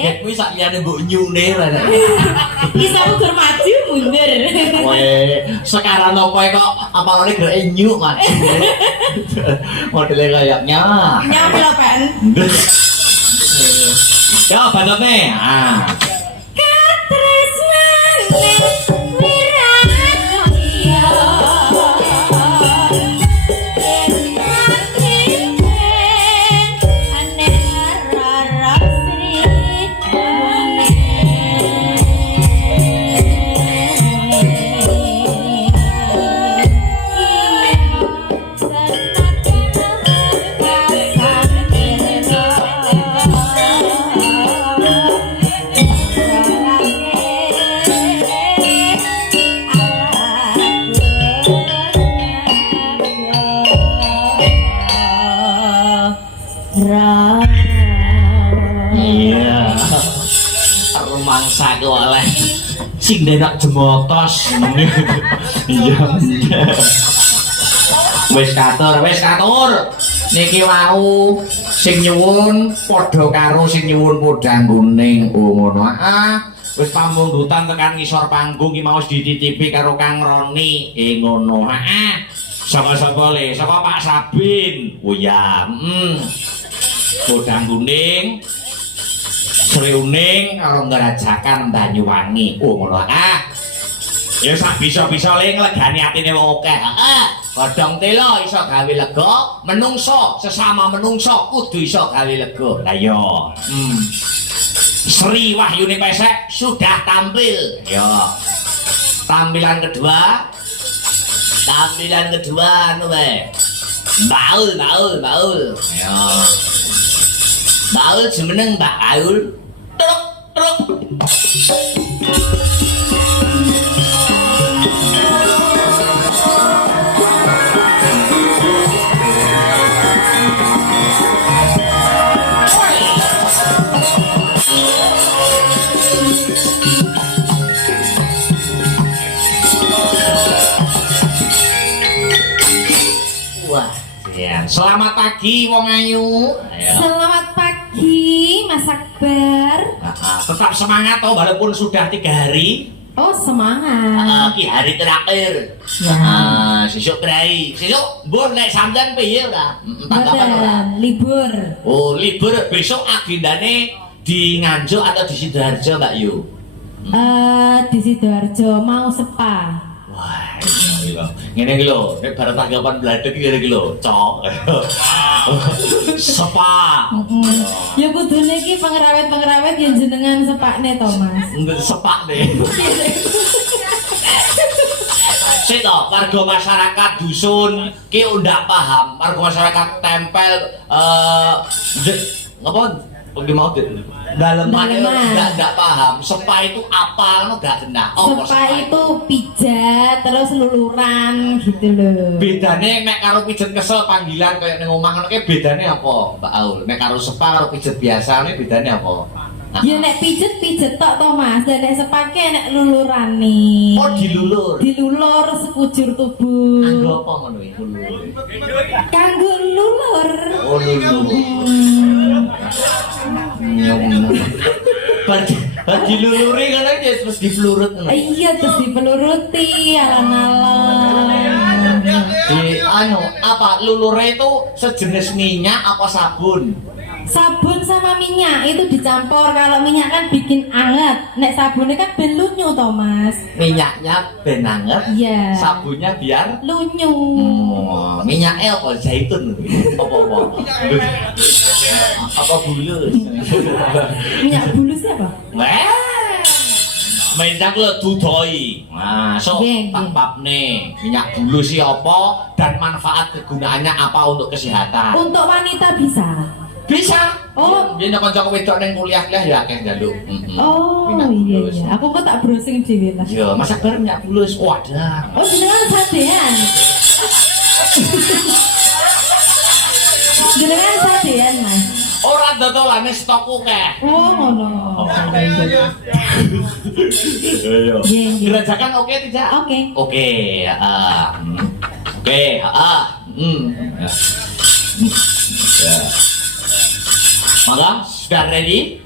joget kuwi sak liyane mbok nyune rene. Bisa ukur maju mundur. Weh, sekarang apa kok apalane gereke nyuk maju. Modele kayaknya. Nyampe lho, Pen. Ya, bangetne. Ah. Iya. Remangsa ku oleh sing denak jemotos. Iya. Wis katur. Niki wau sing nyuwun padha karo sing nyuwun podang kuning. Oh ngono. Wis pamunggutan tekan ngisor panggung ki mau dititipi karo Kang Roni. Ngono. Saka-saka le, saka Pak Sabin. Oh ya, podang kuning, Sri Uning karo ngerajakan Banyuwangi. Oh ngono. Ya sak bisa-bisa le nglegani atine wong akeh. Godhong tela iso gawe lega, menungso sesama menungso kudu iso gawe lega. Lah ya. Sri Wahyuni Pesek sudah tampil. Ya. Tampilan kedua anu wae. Baul. Ya. Baul jeneng Mbak Baul. Truk. Ya, selamat pagi wong ayu. Selamat pagi Mas Akbar. Tetap semangat toh walaupun sudah 3 hari. Oh semangat. Ki hari terakhir. Sesuk brai. Sesuk mbon nek sampean piye ora? Libur. Oh, libur besok agendane di Nganjuk atau di Sidoarjo Mbak Yu? Di Sidoarjo mau spa. Wah, ngene iki lho, nek bar tanggapan bladek ngene iki lho, cok. Sepa. Ya kudune iki pengrawit-pengrawit yang jenengan sepakne to, Mas. Sepak deh. Sik to, warga masyarakat dusun ki ndak paham, warga masyarakat tempel ngapa mau daleman enggak paham. Sepa itu apa ngono gak kenal. Sepa itu pijat terus luluran gitu loh. Bedane nek karo pijet kesel panggilan kayak ning omah ngono ki bedane apa, Mbak Aul? Nek karo sepa karo pijet biasane bedane apa? Ya nek pijet tok to Mas, dan nek sepake nek lulurane. Oh dilulur. Dilulur sekujur tubuh. Kanggo apa ngono iki? Kanggo lulur. Oh lulur. Diluluri kan aja terus dipelurut. Iya terus dipeluruti alang-alang. Apa lulure itu sejenis minyak apa sabun? Sabun sama minyak itu dicampur. Kalau minyak kan bikin anget. Nek sabunnya kan ben lunyu toh Mas. Minyaknya ben anget. Iya. Sabunnya biar lunyu. Minyaknya apa? Zaitun. Apa bulus? Minyak bulus apa? Minyak le dudoi. Nah, so tak papne minyak bulus sih apa dan manfaat kegunaannya apa untuk kesehatan? Untuk wanita bisa. Bisa. Oh, dia nak kanca wedok nang kuliah-kuliah ya akeh njaluk. Oh, iya. Aku kok tak browsing dhewe Mas. Ya, masak bareng minyak bulus. Wadah. Oh, jenengan sadean. Jenengan sadean, Mas. Ora dodolane stok akeh. Oh, ngono. Ayo. Gerajakan oke tidak? Oke. Oke, Oke, Ya. Mangga, sudah ready?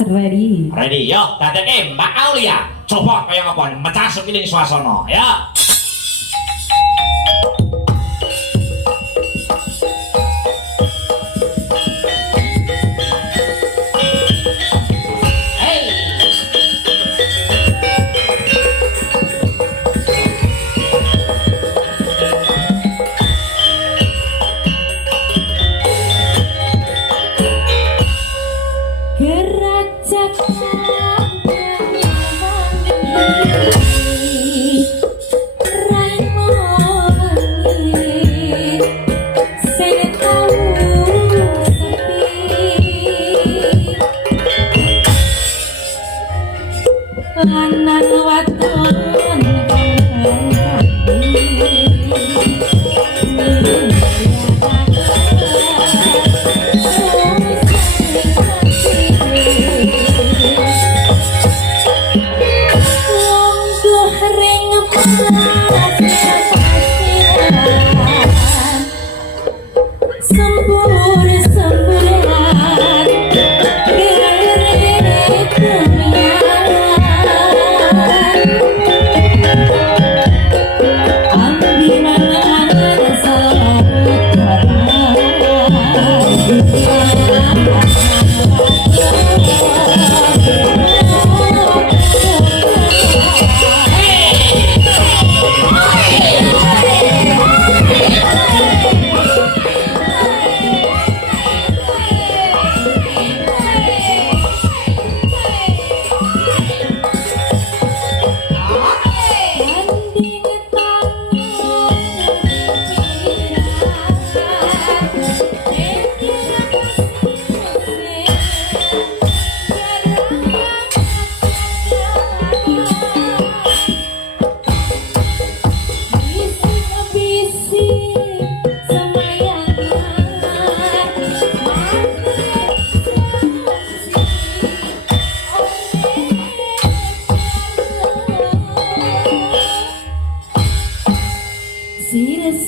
Ready. Ready, yo, dadeke Mbak Aulia. Coba kaya apa mecah sepiling swasana, ya. Lanang wadon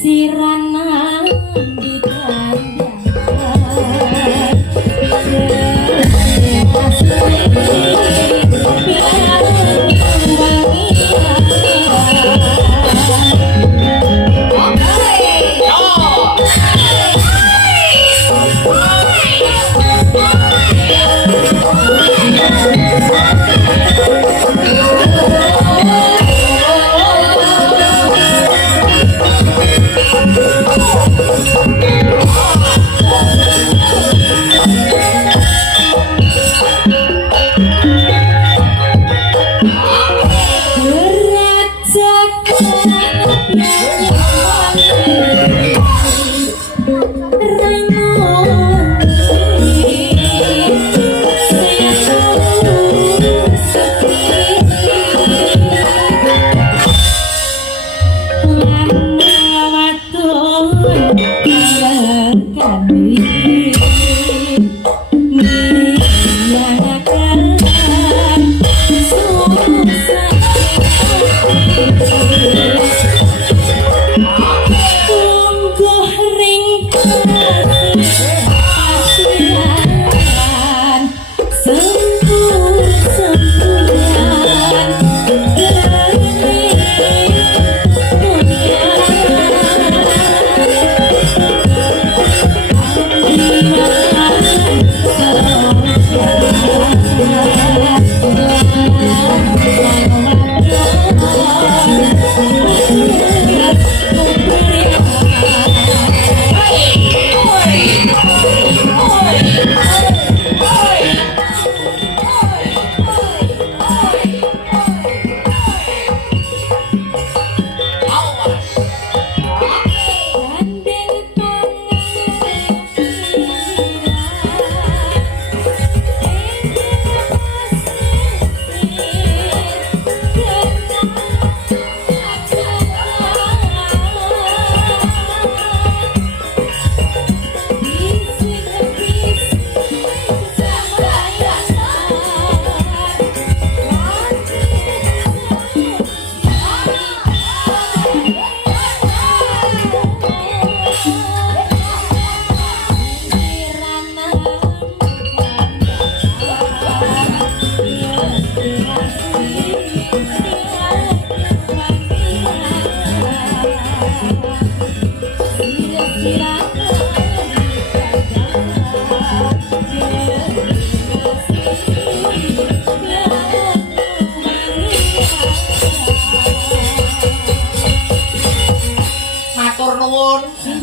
sirana di Yo.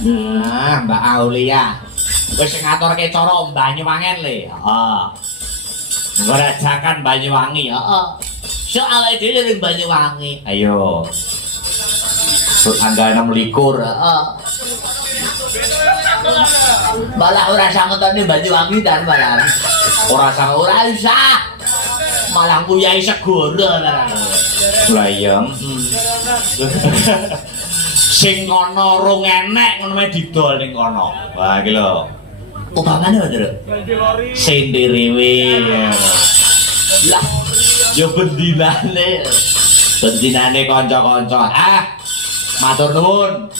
nggih. Ah, Mbak Aulia. Wis ngaturke cara Banyuwangen le. Heeh. Ngerajakan Banyuwangi, heeh. Soale dhewe ning Banyuwangi. Ayo. Tanggal 26, heeh. Malah ora sanggetane Banyuwangi dan malah. Ora usah. Malah kuyai segoro lah. Lah iya. Sing kono rung enek ngono meh didol ning kono. Wah iki lho. Upamane lho, Tru. Senderewe. Lah, yo bendinane. Bendinane kanca-kanca. Ah, matur nuwun.